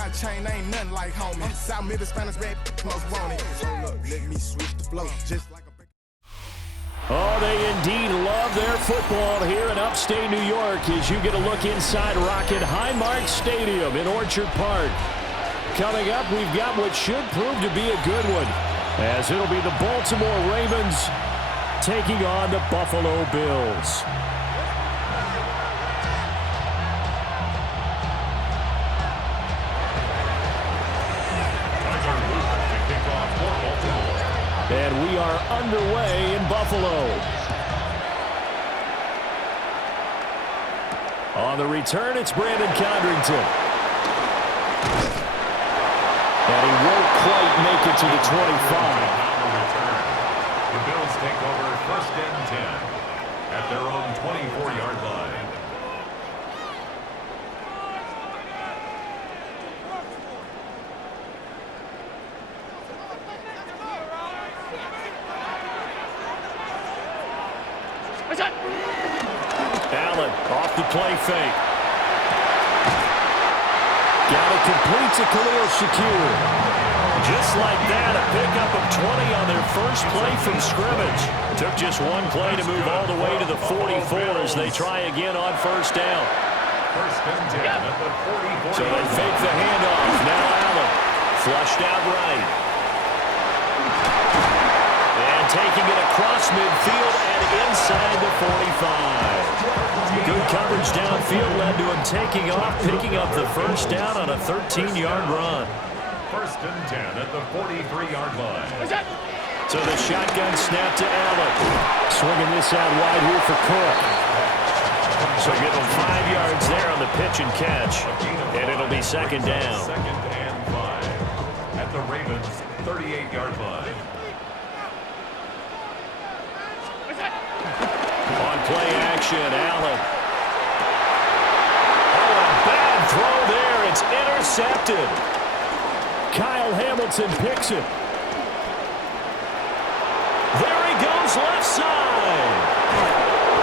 my chain ain't nothing like homie. South Middle Spanish red most wanted. Hold up, let me switch the flow just like a. Oh, they indeed love their football here in upstate New York as you get a look inside Rocket Highmark Stadium in Orchard Park. Coming up, we've got what should prove to be a good one, as it'll be the Baltimore Ravens taking on the Buffalo Bills. And we are underway in Buffalo. On the return, it's Brandon Condrington. And he won't quite make it to the 25. The Bills take over 1st and 10 at their own 24-yard line. Allen off the play fake. Got it complete to Khalil Shakir. Just like that, a pickup of 20 on their first play from scrimmage. Took just one play to move all the way to the 44 as they try again on 1st down. 1st and 10 at the 44. So they fake the handoff. Now Allen flushed out right. And taking it across midfield and inside the 45. Good coverage downfield led to him taking off, picking up the 1st down on a 13-yard run. 1st and 10 at the 43-yard line. So the shotgun snap to Allen. Swinging this out wide here for Cook. So give him 5 yards there on the pitch and catch. And it'll be 2nd down. 2nd and 5 at the Ravens' 38-yard line. On play action, Allen. Oh, a bad throw there. It's intercepted. Kyle Hamilton picks it. There he goes left side.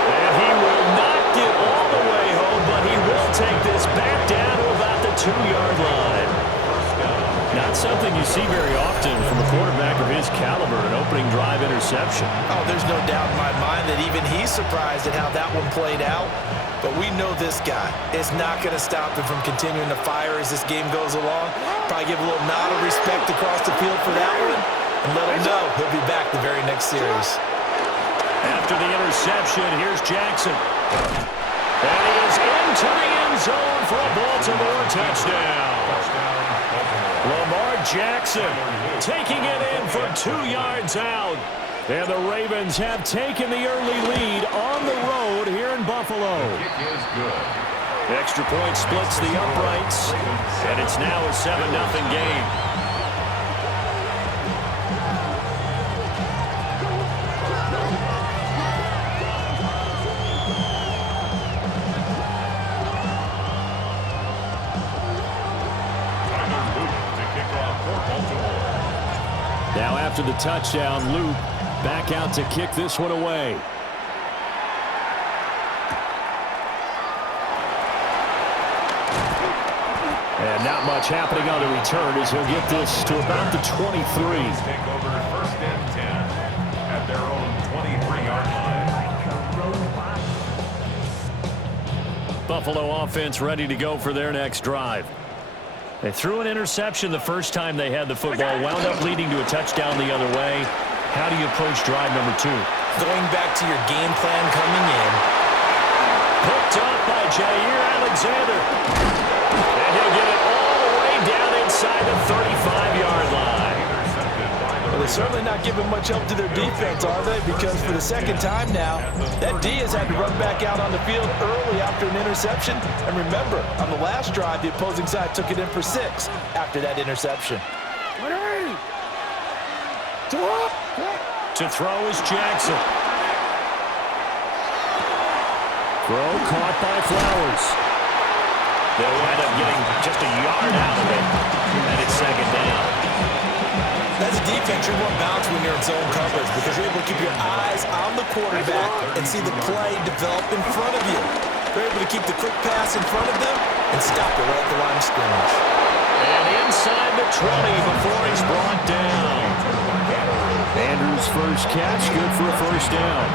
And he will not get all the way home, but he will take this back down to about the 2-yard line. Not something you see very often from a quarterback of his caliber, an opening drive interception. Oh, there's no doubt in my mind that even he's surprised at how that one played out. But we know this guy is not going to stop him from continuing to fire as this game goes along. Probably give a little nod of respect across the field for that one and let him know he'll be back the very next series. After the interception, here's Jackson. And he is into the end zone for a Baltimore touchdown. Lamar Jackson taking it in from 2 yards out. And the Ravens have taken the early lead on the road here in Buffalo. Kick is good. Extra point splits the uprights, and it's now a 7-0 game. Now after the touchdown, Luke back out to kick this one away. And not much happening on the return as he'll get this to about the 23. Take over 1st and 10 at their own 23-yard line. Buffalo offense ready to go for their next drive. They threw an interception the first time they had the football, wound up leading to a touchdown the other way. How do you approach drive number 2? Going back to your game plan coming in. Picked up by Jair Alexander. And he'll get it all the way down inside the 35-yard line. Well, they're certainly not giving much help to their defense, are they? Because for the 2nd time now, that D has had to run back out on the field early after an interception. And remember, on the last drive, the opposing side took it in for 6 after that interception. To throw is Jackson. Throw caught by Flowers. They'll wind up getting just a yard out of it. And it's 2nd down. As a defense, you're more balanced when you're in zone coverage because you're able to keep your eyes on the quarterback and see the play develop in front of you. They're able to keep the quick pass in front of them and stop it right at the line of scrimmage. before he's brought down. Andrews' first catch, good for a first down.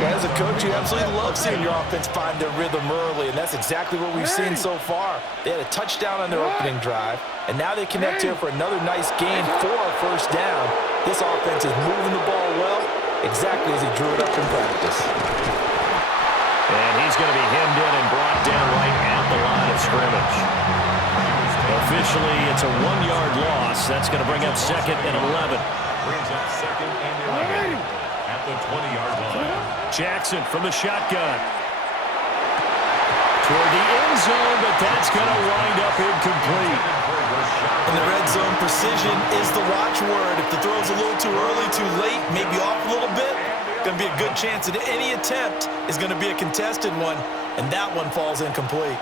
As a coach, you absolutely love seeing your offense find their rhythm early, and that's exactly what we've seen so far. They had a touchdown on their opening drive, and now they connect here for another nice gain for a first down. This offense is moving the ball well, exactly as he drew it up in practice. And he's going to be hemmed in and brought down right at the line of scrimmage. Officially, it's a 1-yard loss. That's going to bring up 2nd and 11. Brings up 2nd and 11 at the 20-yard line. Jackson from the shotgun. Toward the end zone, but that's going to wind up incomplete. In the red zone, precision is the watchword. If the throw's a little too early, too late, maybe off a little bit, going to be a good chance that any attempt is going to be a contested one, and that one falls incomplete.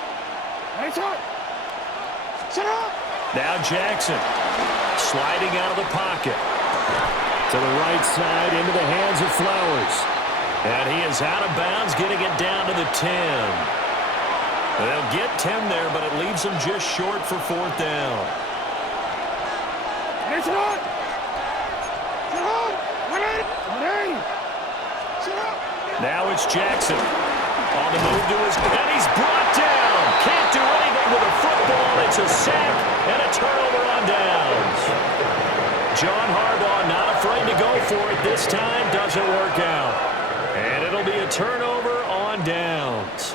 Now Jackson sliding out of the pocket. To the right side, into the hands of Flowers. And he is out of bounds, getting it down to the 10. They'll get 10 there, but it leaves them just short for 4th down. Now it's Jackson. On the move to his... And he's brought down. Can't do anything with a football. It's a sack and a turnover on downs. John Harbaugh not afraid to go for it this time. Doesn't work out. And it'll be a turnover on downs.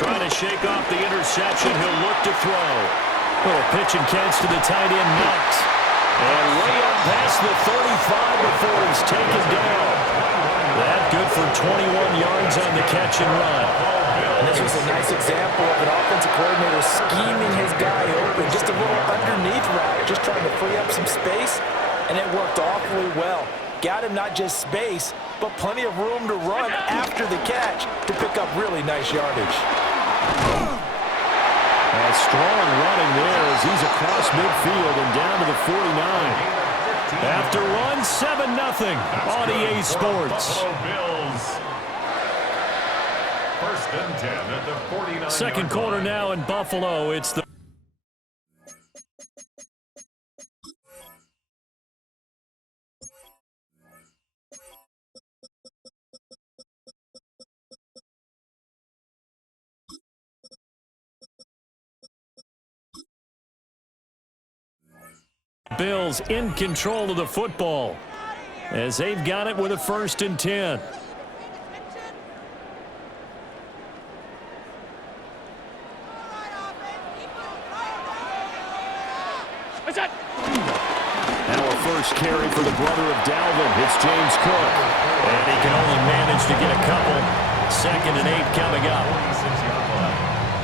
Trying to shake off the interception. He'll look to throw. Little pitch and catch to the tight end, Knox. And way up past the 35 before he's taken down. That good for 21 yards on the catch and run. And this was a nice example of an offensive coordinator scheming his guy open. Just a little underneath route, just trying to free up some space, and it worked awfully well. Got him not just space, but plenty of room to run after the catch to pick up really nice yardage. A strong running there as he's across midfield and down to the 49. After one, 7-0 on EA Sports. First and 10 at the 49. Second quarter now in Buffalo. It's the Bills in control of the football as they've got it with a 1st and 10. Now a first carry for the brother of Dalvin. It's James Cook. And he can only manage to get a couple. 2nd and 8 coming up.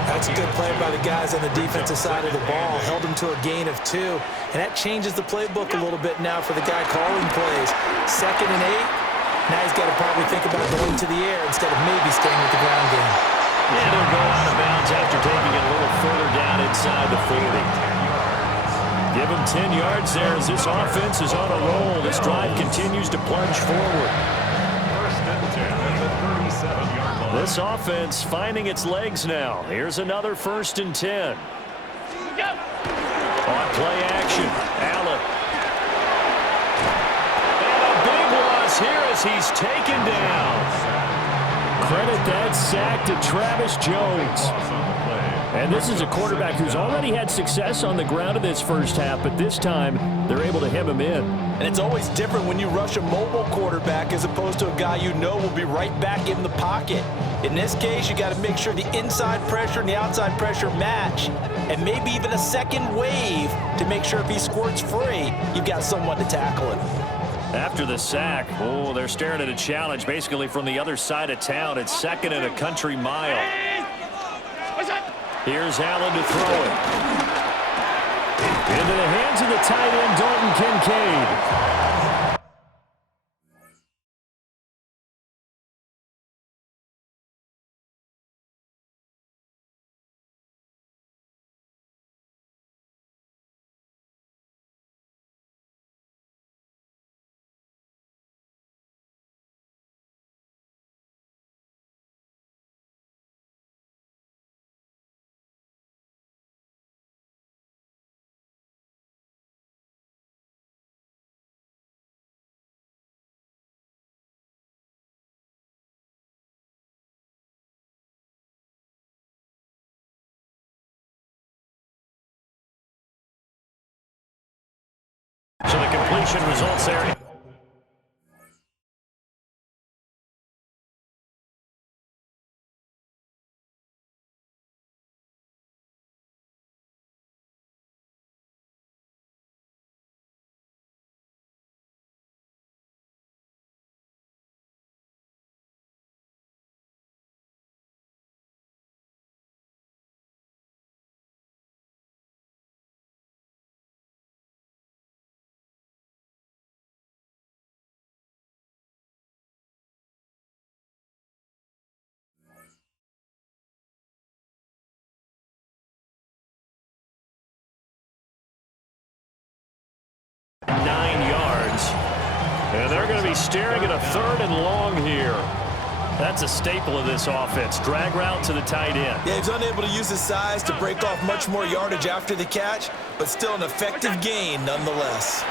That's a good play by the guys on the defensive side of the ball. Held him to a gain of 2. And that changes the playbook a little bit now for the guy calling plays. 2nd and 8. Now he's got to probably think about going to the air instead of maybe staying with the ground game. And he'll go out of bounds after taking it a little further down inside the 40. Give him 10 yards there as this offense is on a roll. This drive continues to plunge forward. First and 10 at the 37-yard line. This offense finding its legs now. Here's another 1st and 10. On play action, Allen. And a big loss here as he's taken down. Credit that sack to Travis Jones. And this is a quarterback who's already had success on the ground in this first half, but this time they're able to hem him in. And it's always different when you rush a mobile quarterback as opposed to a guy you know will be right back in the pocket. In this case, you got to make sure the inside pressure and the outside pressure match, and maybe even a second wave to make sure if he squirts free, you've got someone to tackle him. After the sack, they're staring at a challenge basically from the other side of town. It's 2nd and a country mile. Here's Allen to throw it. Into the hands of the tight end, Dalton Kincaid. completion results there. And they're going to be staring at a 3rd and long here. That's a staple of this offense. Drag route to the tight end. Yeah, he's unable to use his size to break off much more yardage after the catch, but still an effective gain nonetheless.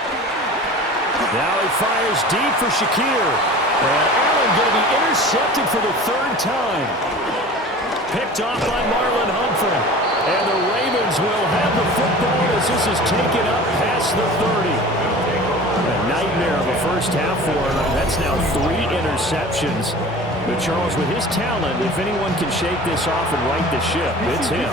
Now he fires deep for Shakir. And Allen going to be intercepted for the 3rd time. Picked off by Marlon Humphrey. And the Ravens will have the football as this is taken up past the 30. A nightmare of a first half for him. That's now 3 interceptions. But Charles, with his talent, if anyone can shake this off and right the ship, it's him.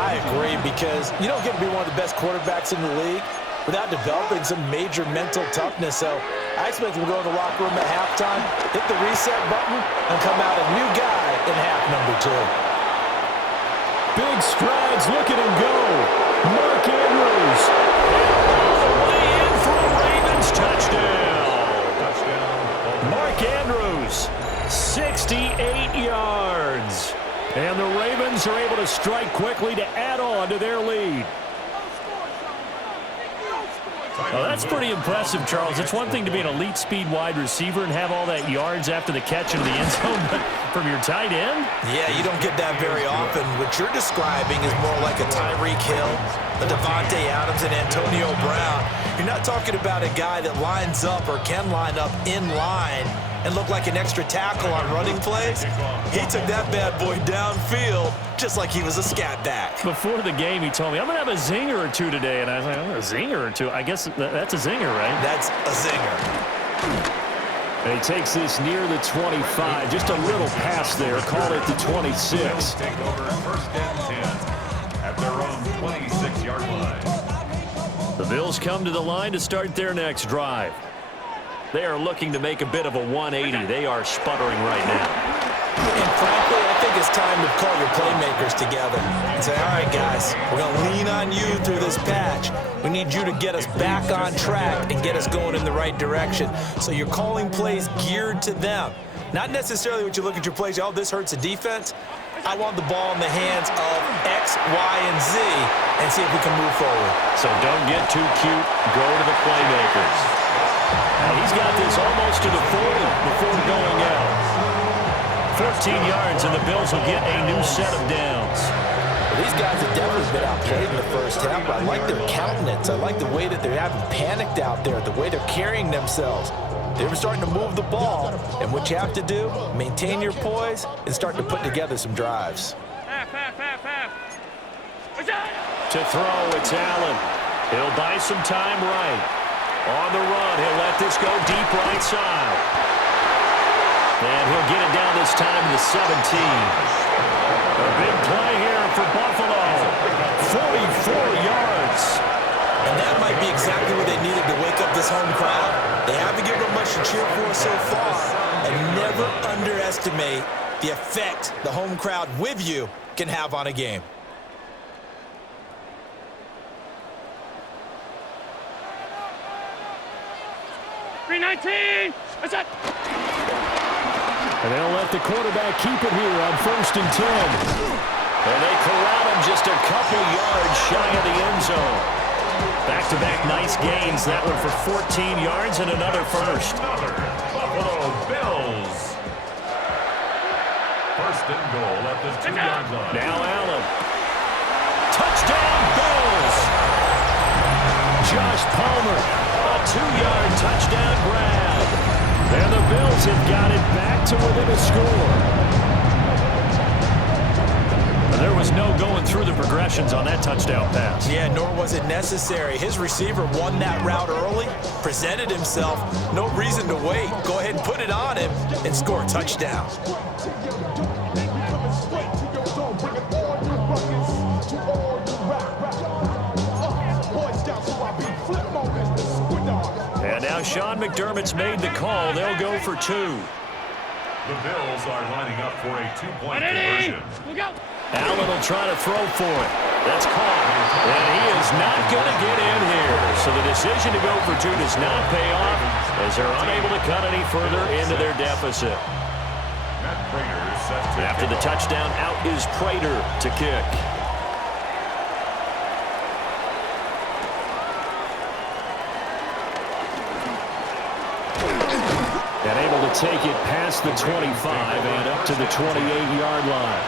I agree, because you don't get to be one of the best quarterbacks in the league without developing some major mental toughness. So I expect him to go in the locker room at halftime, hit the reset button, and come out a new guy in half number 2. Big strides. Look at him go. Mark Andrews. In for a Ravens touchdown. Mark Andrews, 68 yards. And the Ravens are able to strike quickly to add on to their lead. Well, that's pretty impressive, Charles. It's one thing to be an elite speed wide receiver and have all that yards after the catch into the end zone, but from your tight end? Yeah, you don't get that very often. What you're describing is more like a Tyreek Hill, a Devontae Adams, and Antonio Brown. You're not talking about a guy that lines up or can line up in line and look like an extra tackle on running plays. He took that bad boy downfield just like he was a scat back. Before the game, he told me, I'm going to have a zinger or two today. And I was like, oh, a zinger or two? I guess that's a zinger, right? That's a zinger. And he takes this near the 25. Just a little pass there. Call it the 26. Take over 1st and 10 at their own 26-yard line. The Bills come to the line to start their next drive. They are looking to make a bit of a 180. They are sputtering right now. And frankly, I think it's time to call your playmakers together and say, all right, guys, we're going to lean on you through this patch. We need you to get us back on track and get us going in the right direction. So you're calling plays geared to them. Not necessarily when you look at your plays, oh, this hurts the defense. I want the ball in the hands of X, Y, and Z and see if we can move forward. So don't get too cute. Go to the playmakers. Now he's got this almost to the 40 before going out. 14 yards, and the Bills will get a new set of downs. Well, these guys have definitely been outplayed in the first half, but I like their countenance. I like the way that they're having panicked out there, the way they're carrying themselves. They're starting to move the ball, and what you have to do, maintain your poise and start to put together some drives. To throw, it's Allen. He'll buy some time right. On the run, he'll let this go deep right side. And he'll get it down this time to the 17. A big play here for Buffalo. 44 yards. And that might be exactly what they needed to wake up this home crowd. They haven't given them much to cheer for so far. And never underestimate the effect the home crowd with you can have on a game. And they'll let the quarterback keep it here on 1st and 10. And they corral him just a couple yards shy of the end zone. Back-to-back nice gains. That one for 14 yards and another first. Another Buffalo Bills. 1st and goal at the 2-yard line. Now Allen. Touchdown Bills. Josh Palmer. A 2-yard touchdown grab. And the Bills have got it back to within a score. There was no going through the progressions on that touchdown pass. Yeah, nor was it necessary. His receiver won that route early, presented himself. No reason to wait. Go ahead and put it on him and score a touchdown. And now Sean McDermott's made the call. They'll go for 2. The Bills are lining up for a 2-point conversion. Allen will try to throw for it. That's caught. And he is not going to get in here. So the decision to go for 2 does not pay off as they're unable to cut any further into their deficit. After the touchdown, out is Prater to kick. And able to take it past the 25 and up to the 28-yard line.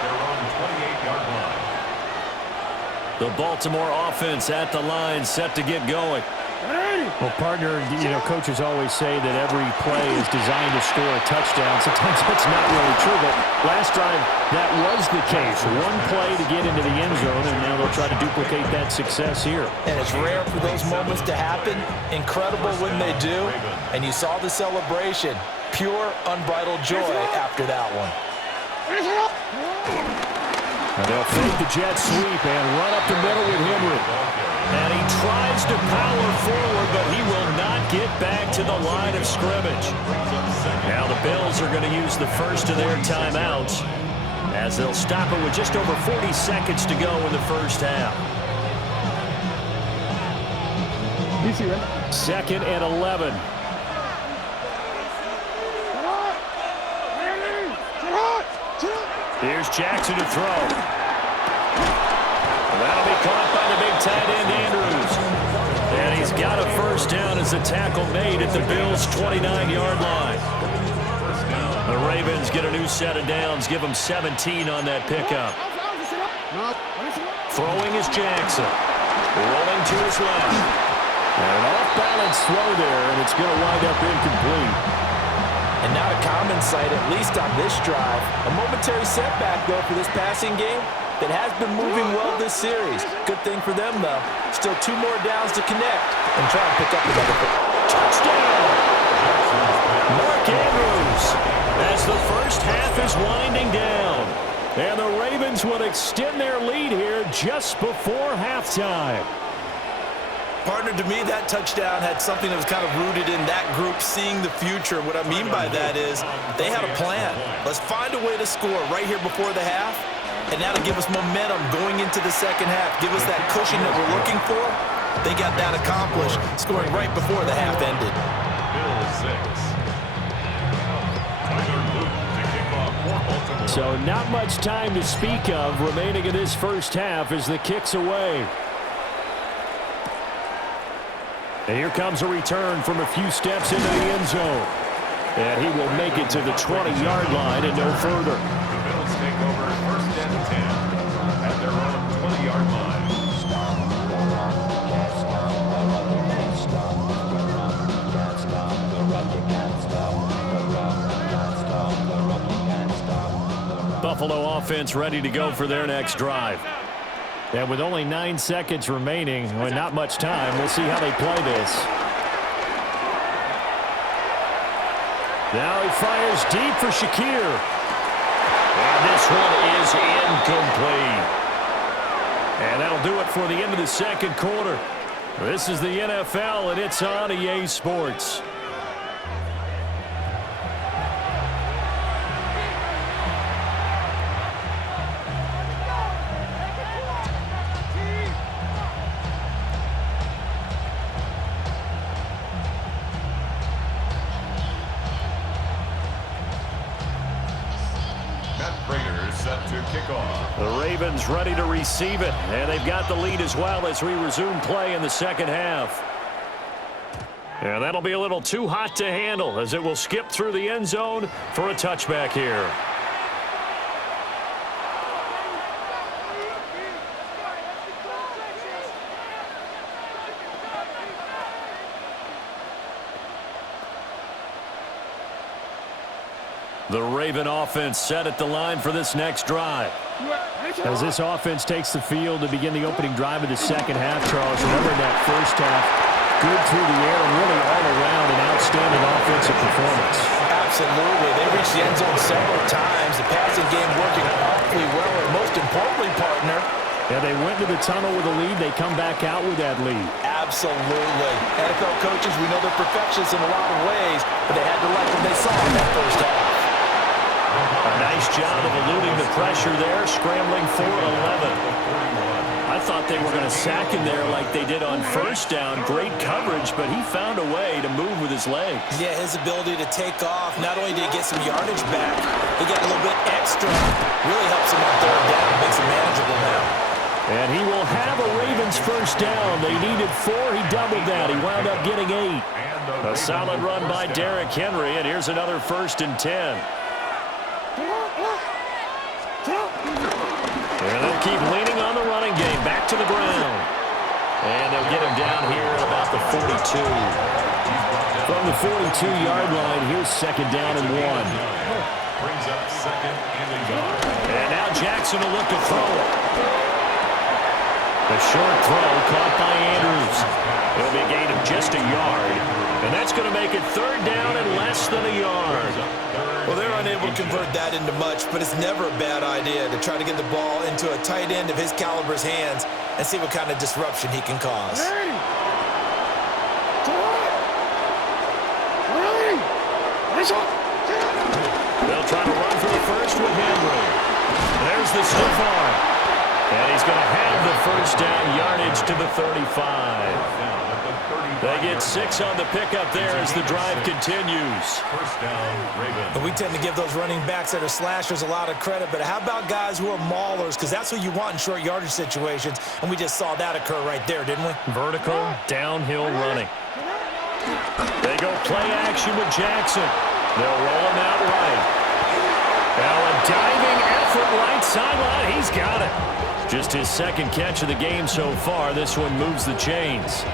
The Baltimore offense at the line, set to get going. Well, partner, coaches always say that every play is designed to score a touchdown. Sometimes that's not really true, but last drive, that was the case. One play to get into the end zone, and now they'll try to duplicate that success here. And it's rare for those moments to happen. Incredible when they do. And you saw the celebration. Pure, unbridled joy after that one. And they'll fake the jet sweep and run up the middle with Henry. And he tries to power forward, but he will not get back to the line of scrimmage. Now the Bills are going to use the first of their timeouts as they'll stop it with just over 40 seconds to go in the first half. 2nd and 11. Here's Jackson to throw. That'll be caught by the big tight end, Andrews. And he's got a first down as the tackle made at the Bills' 29-yard line. The Ravens get a new set of downs, give them 17 on that pickup. Throwing is Jackson. Rolling to his left. And an off-balance throw there, and it's going to wind up incomplete. And not a common sight, at least on this drive. A momentary setback, though, for this passing game that has been moving well this series. Good thing for them, though. Still 2 more downs to connect and try and pick up another touchdown. Mark Andrews as the first half is winding down. And the Ravens will extend their lead here just before halftime. Partner, to me, that touchdown had something that was kind of rooted in that group seeing the future. What I mean by that is they had a plan. Let's find a way to score right here before the half, and that'll give us momentum going into the second half, give us that cushion that we're looking for. They got that accomplished, scoring right before the half ended. So not much time to speak of remaining in this first half as the kick's away. And here comes a return from a few steps into the end zone. And he will make it to the 20-yard line and no further. The Bills take over 1st and 10 at their own 20-yard line. Buffalo offense ready to go for their next drive. And with only 9 seconds remaining, and not much time, we'll see how they play this. Now he fires deep for Shakir. And this one is incomplete. And that'll do it for the end of the second quarter. This is the NFL, and it's on EA Sports. The Ravens ready to receive it, and they've got the lead as well as we resume play in the second half. And that'll be a little too hot to handle as it will skip through the end zone for a touchback here. The Raven offense set at the line for this next drive. As this offense takes the field to begin the opening drive of the second half, Charles, remember in that first half, good through the air and really all around an outstanding offensive performance. Absolutely. They reached the end zone several times. The passing game working awfully well, and most importantly, partner, yeah, they went to the tunnel with a lead. They come back out with that lead. absolutely. NFL coaches, we know they're perfectionists in a lot of ways, but they had to like what they saw in that first half. A nice job of eluding the pressure there, scrambling for 11. I thought they were going to sack him there like they did on first down. Great coverage, but he found a way to move with his legs. Yeah, his ability to take off, not only did he get some yardage back, he got a little bit extra. Really helps him on third down, makes him manageable now. And he will have a Ravens first down. They needed 4. He doubled that. He wound up getting 8. A solid run by Derrick Henry, and here's another 1st and 10. And they'll keep leaning on the running game. Back to the ground. And they'll get him down here at about the 42. From the 42-yard line, here's 2nd down and 1. Brings up 2nd and a yard. And now Jackson will look to throw it. The short throw caught by Andrews. It'll be a gain of just a yard. And that's going to make it 3rd down and less than a yard. Well, they're unable to convert that into much, but it's never a bad idea to try to get the ball into a tight end of his caliber's hands and see what kind of disruption he can cause. They'll try to run for the first with Henry. There's the stiff arm. And he's going to have the first down yardage to the 35. They get 6 on the pickup there as the drive continues. First down, Ravens. And we tend to give those running backs that are slashers a lot of credit, but how about guys who are maulers? Because that's what you want in short yardage situations, and we just saw that occur right there, didn't we? Vertical, downhill running. They go play action with Jackson. They'll roll him out right. Now a diving effort right sideline. He's got it. Just his 2nd catch of the game so far. This one moves the chains.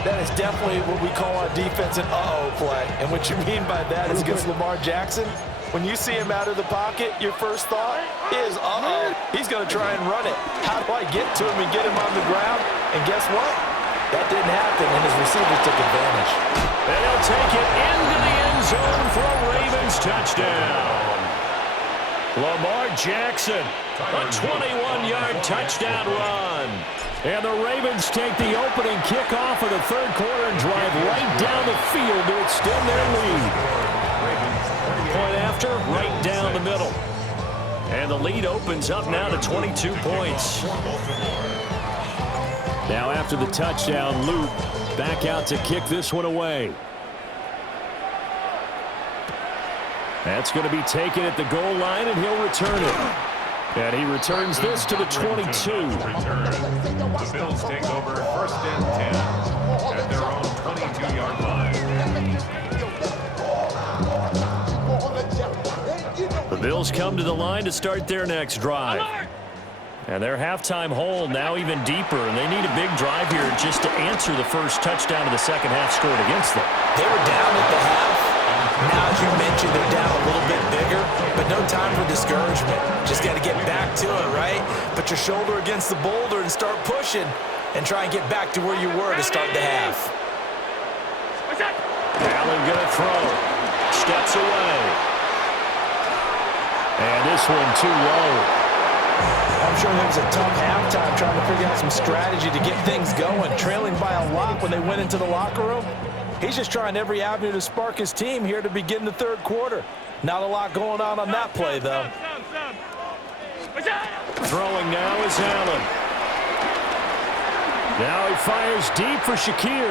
That is definitely what we call our defense an uh-oh play. And what you mean by that is against Lamar Jackson, when you see him out of the pocket, your first thought is, uh-oh, he's going to try and run it. How do I get to him and get him on the ground? And guess what? That didn't happen, and his receivers took advantage. And he'll take it into the end zone for a Ravens touchdown. Lamar Jackson, a 21-yard touchdown run. And the Ravens take the opening kickoff of the 3rd quarter and drive right down the field to extend their lead. Point after, right down the middle. And the lead opens up now to 22 points. Now after the touchdown, Luke back out to kick this one away. That's going to be taken at the goal line, and he'll return it. And he returns this to the 22. The Bills take over 1st and 10 at their own 22-yard line. The Bills come to the line to start their next drive. And their halftime hole now even deeper, and they need a big drive here just to answer the first touchdown of the second half scored against them. They were down at the half. Now, as you mentioned, they're down a little bit bigger, but no time for discouragement. Just got to get back to it, right? Put your shoulder against the boulder and start pushing and try and get back to where you were to start the half. Allen going to throw. Steps away. And this one too low. I'm sure there was a tough halftime trying to figure out some strategy to get things going, trailing by a lot when they went into the locker room. He's just trying every avenue to spark his team here to begin the 3rd quarter. Not a lot going on that play, though. Throwing now is Allen. Now he fires deep for Shakir.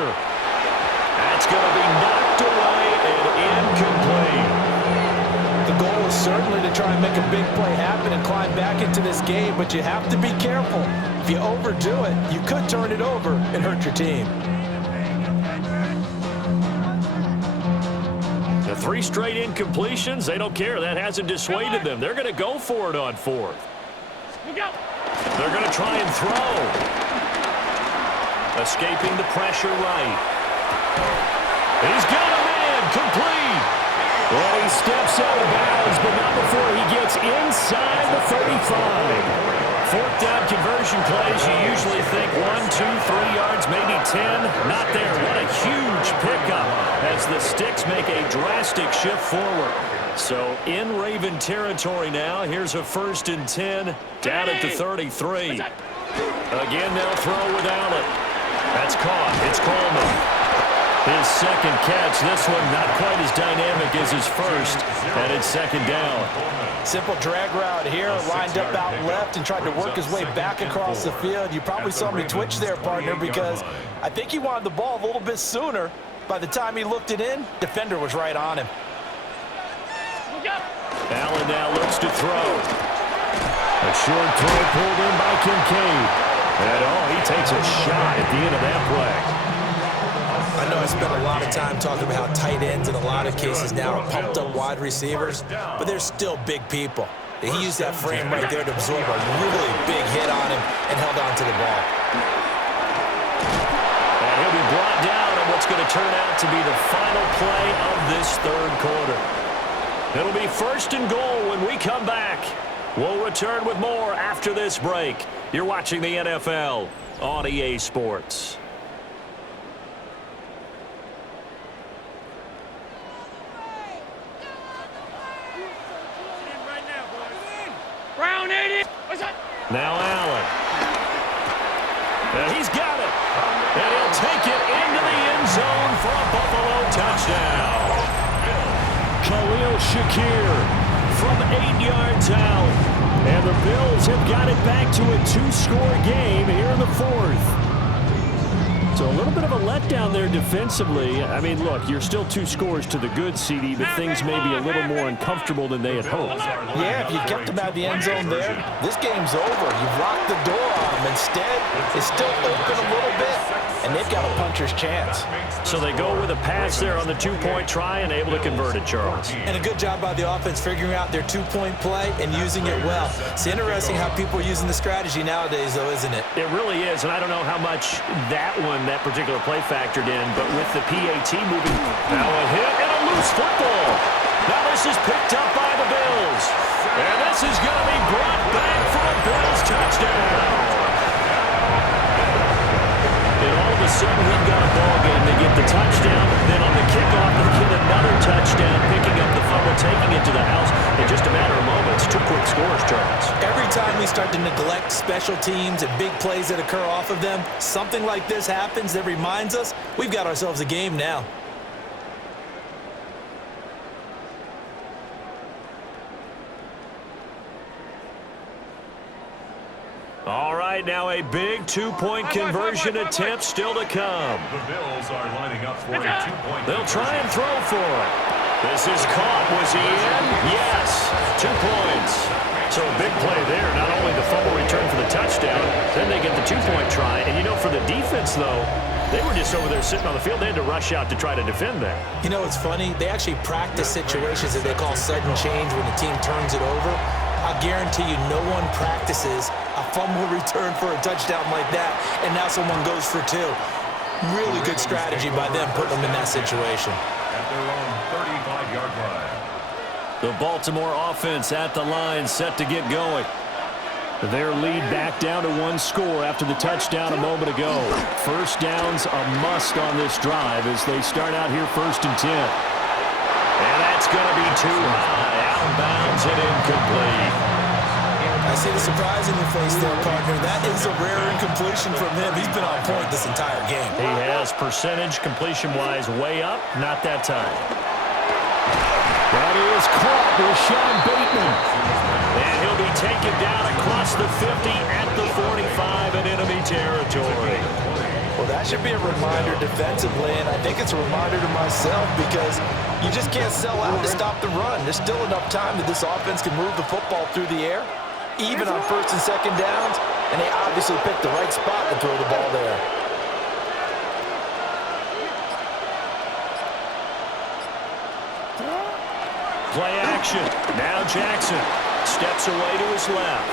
That's going to be knocked away and incomplete. The goal is certainly to try and make a big play happen and climb back into this game, but you have to be careful. If you overdo it, you could turn it over and hurt your team. The 3 straight incompletions, they don't care. That hasn't dissuaded them. They're going to go for it on 4th. They're going to try and throw. Escaping the pressure right. He's got a man complete. And he steps out of bounds, but not before he gets inside the 35. Fourth down conversion plays, you usually think 1, 2, 3 yards, maybe 10. Not there. What a huge pickup as the Sticks make a drastic shift forward. So in Raven territory now. Here's a 1st and 10 down at the 33. Again, they'll throw with Allen. That's caught. It's Coleman. His second catch. This one not quite as dynamic as his first. And it's 2nd down. Simple drag route here, lined up out left and tried to work his way back across the field. You probably saw me twitch there, partner, because I think he wanted the ball a little bit sooner. By the time he looked it in, defender was right on him. Allen now looks to throw. A short throw pulled in by Kincaid. And he takes a shot at the end of that play. I know I spent a lot of time talking about how tight ends in a lot of cases now are pumped up wide receivers, but they're still big people. He used that frame right there to absorb a really big hit on him and held on to the ball. And he'll be brought down on what's going to turn out to be the final play of this 3rd quarter. It'll be 1st and goal when we come back. We'll return with more after this break. You're watching the NFL on EA Sports. Now Allen. And he's got it. And he'll take it into the end zone for a Buffalo touchdown. Khalil Shakir from 8 yards out. And the Bills have got it back to a 2-score game here in the 4th. So a little bit of a letdown there defensively. I mean, look, you're still 2 scores to the good, CD, but things may be a little more uncomfortable than they had hoped. Yeah, if you kept them out of the end zone there, this game's over. You've locked the door on them. Instead, it's still open a little bit, and they've got a puncher's chance. So they go with a pass there on the 2-point try and able to convert it, Charles. And a good job by the offense figuring out their 2-point play and using it well. It's interesting how people are using the strategy nowadays, though, isn't it? It really is, and I don't know how much that particular play factored in, but with the PAT moving, now a hit and a loose football. Now this is picked up by the Bills, and this is going to be brought back for a Bills touchdown. And all of a sudden, we've got a ball game. They get the touchdown, then on the kickoff, they get another touchdown, picking up the fumble, taking it to the house in just a matter of moments. 2 quick scores, Charles. Every time we start to neglect special teams and big plays that occur off of them, something like this happens that reminds us we've got ourselves a game now. All right, now a big 2-point conversion attempt still to come. The Bills are lining up for a 2-point. They'll try and throw for it. This is caught. Was he in? Yes. 2 points. So a big play there. Not only the fumble return for the touchdown, then they get the 2-point try. And, for the defense, though, they were just over there sitting on the field. They had to rush out to try to defend that. It's funny. They actually practice situations that they call sudden change when the team turns it over. I guarantee you no one practices a fumble return for a touchdown like that, and now someone goes for 2. Really good strategy by them putting them in that situation. At their own 35-yard line. The Baltimore offense at the line, set to get going. Their lead back down to 1 score after the touchdown a moment ago. First down's a must on this drive as they start out here 1st and 10. And that's going to be too high. Out of bounds and incomplete. I see the surprise in your face there, partner. That is a rare incompletion from him. He's been on point this entire game. He has percentage completion-wise way up. Not that time. That is caught with Sean Bateman. And he'll be taken down across the 50 at the 45 in enemy territory. Well, that should be a reminder defensively, and I think it's a reminder to myself because you just can't sell out to stop the run. There's still enough time that this offense can move the football through the air, even on 1st and 2nd downs, and they obviously picked the right spot to throw the ball there. Play action. Now Jackson steps away to his left.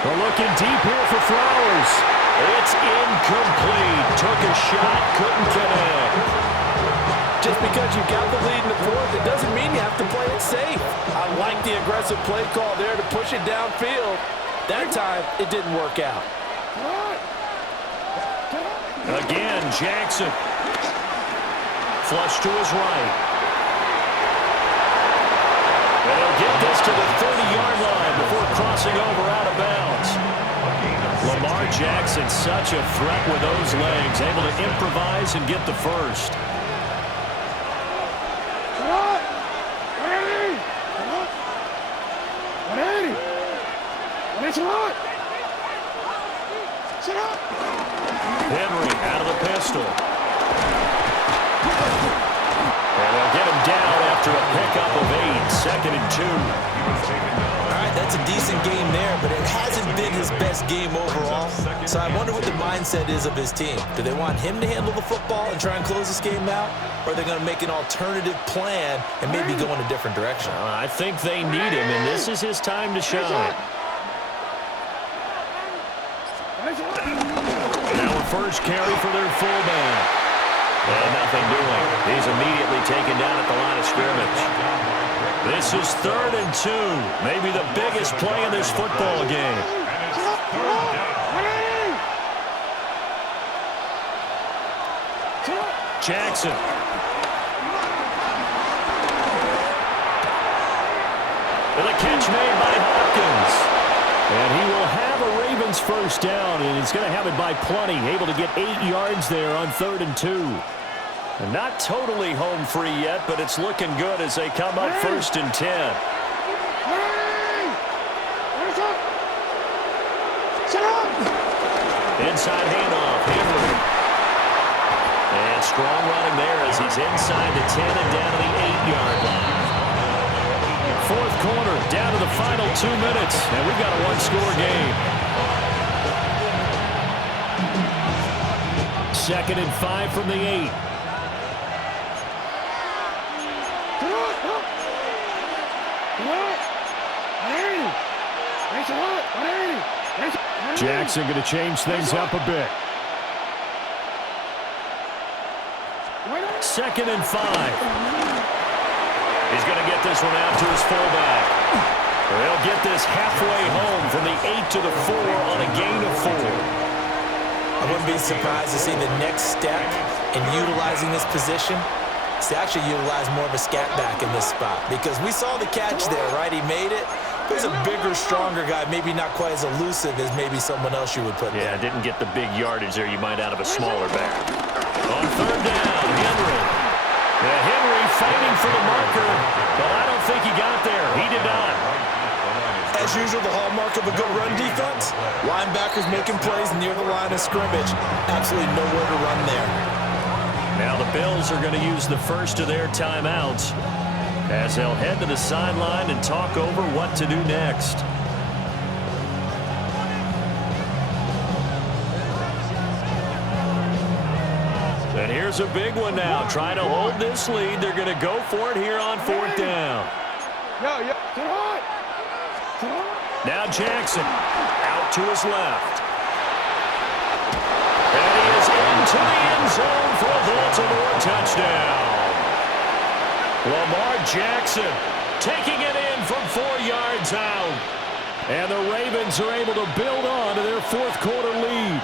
We're looking deep here for Flowers. It's incomplete. Took a shot, couldn't connect. Just because you got the lead in the 4th, it doesn't mean you have to safe. I like the aggressive play call there to push it downfield. That time, it didn't work out. Again, Jackson. Flush to his right. And he'll get this to the 30-yard line before crossing over out of bounds. Lamar Jackson, such a threat with those legs, able to improvise and get the first. Henry out of the pistol. And they'll get him down after a pickup of 8, 2nd and 2. All right, that's a decent game there, but it hasn't been his best game overall. So I wonder what the mindset is of his team. Do they want him to handle the football and try and close this game out? Or are they going to make an alternative plan and maybe go in a different direction? I think they need him, and this is his time to shine. Now a first carry for their fullback. And nothing doing. He's immediately taken down at the line of scrimmage. This is 3rd and 2. Maybe the biggest play in this football game. Jackson. And a catch made by Hopkins. And he will have a Ravens first down, and he's going to have it by plenty. Able to get 8 yards there on 3rd and 2. And not totally home free yet, but it's looking good as they come up 1st and 10. Inside handoff, Henry. And strong running there as he's inside the 10 and down to the 8-yard line. 4th quarter, down to the final 2 minutes, and we've got a one-score game. 2nd and 5 from the 8. Jackson going to change things up a bit. 2nd and 5. He's going to get this one out to his fullback. They'll get this halfway home from the 8 to the 4 on a gain of 4. I wouldn't be surprised to see the next step in utilizing this position is to actually utilize more of a scat back in this spot, because we saw the catch there, right? He made it. There's a bigger, stronger guy, maybe not quite as elusive as maybe someone else you would put there. Yeah, didn't get the big yardage there you might out of a smaller back. On 3rd down, Henry. Henry fighting for the marker, but I don't think he got there. He did not. As usual, the hallmark of a good run defense, linebackers making plays near the line of scrimmage. Absolutely nowhere to run there. Now the Bills are going to use the first of their timeouts as they'll head to the sideline and talk over what to do next. And here's a big one now. Trying to hold this lead. They're going to go for it here on 4th down. Now Jackson out to his left. And he is into the end zone for a Baltimore touchdown. Lamar Jackson taking it in from 4 yards out. And the Ravens are able to build on to their 4th quarter lead.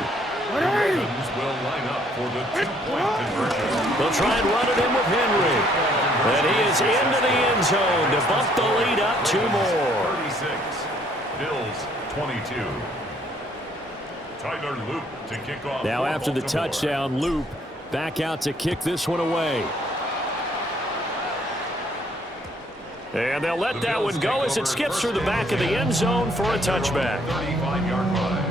The Ravens will line up for the 2-point conversion. They'll try and run it in with Henry. And he is into the end zone to bump the lead up 2 more. 36, Bills 22. Tyler Loop to kick off. Now after the touchdown, Loop back out to kick this one away. And they'll let that one go as it skips through the back of the end zone for a touchback. 35-yard line.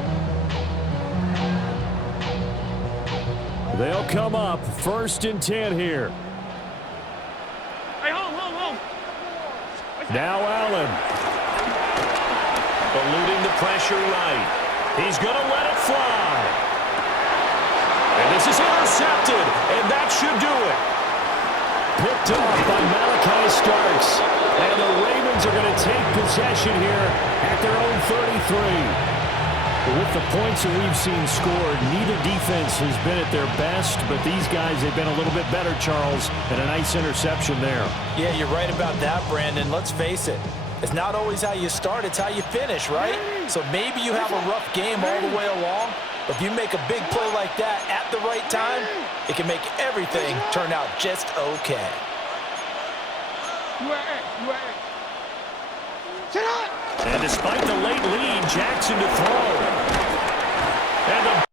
They'll come up 1st and 10 here. Now Allen. Eluding the pressure right. He's going to let it fly. And this is intercepted, and that should do it. Picked off by Malachi Starks. And the Ravens are going to take possession here at their own 33. With the points that we've seen scored, neither defense has been at their best, but these guys, they've been a little bit better, Charles, and a nice interception there. Yeah, you're right about that, Brandon. Let's face it. It's not always how you start, it's how you finish, right? So maybe you have a rough game all the way along, but if you make a big play like that at the right time, it can make everything turn out just okay. And despite the late lead, Jackson to throw. And the